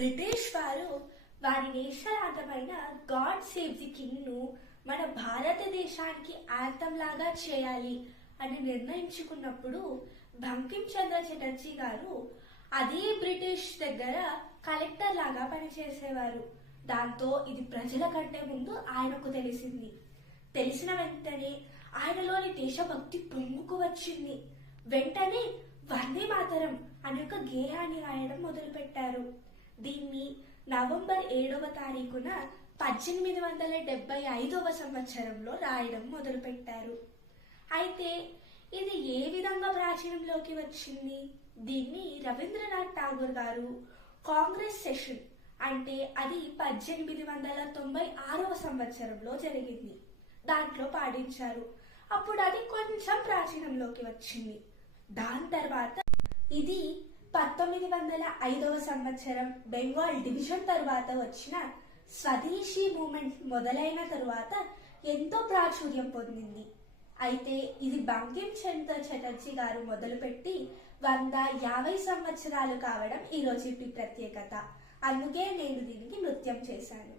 British వారు వారి national anthem అయిన గాడ్ సేవ్ ది కింగ్ ను మన భారతదేశానికి ఆంథమ్ లాగా చేయాలి అని నిర్ణయించుకున్నప్పుడు బంకిం చంద్ర చటర్జీ గారు అదే బ్రిటిష్ దగ్గర కలెక్టర్ లాగా పనిచేసేవారు. దాంతో ఇది ప్రజల కంటే ముందు ఆయనకు తెలిసింది. తెలిసిన వెంటనే ఆయనలోని దేశభక్తి పొంగుకు వచ్చింది. వెంటనే వందే మాతరం అనే ఒక గేయాన్ని రాయడం మొదలు పెట్టారు. దీన్ని నవంబర్ 7వ తారీఖున 1875వ సంవత్సరంలో రాయడం మొదలు పెట్టారు. అయితే ఇది ఏ విధంగా ప్రాచీనంలోకి వచ్చింది? దీన్ని రవీంద్రనాథ్ ఠాగూర్ గారు కాంగ్రెస్ సెషన్ అంటే అది 1896వ సంవత్సరంలో జరిగింది. దాంట్లో పాటించారు. అప్పుడు అది కొంచెం ప్రాచీనంలోకి వచ్చింది. దాని తర్వాత ఇది 1905వ సంవత్సరం బెంగాల్ డివిజన్ తర్వాత వచ్చిన స్వదేశీ మూమెంట్ మొదలైన తరువాత ఎంతో ప్రాచుర్యం పొందింది. అయితే ఇది బంకిం చంద్ర చటర్జీ గారు మొదలుపెట్టి 150 సంవత్సరాలు కావడం ఈ రోజు ప్రత్యేకత. అందుకే నేను దీనికి నృత్యం చేశాను.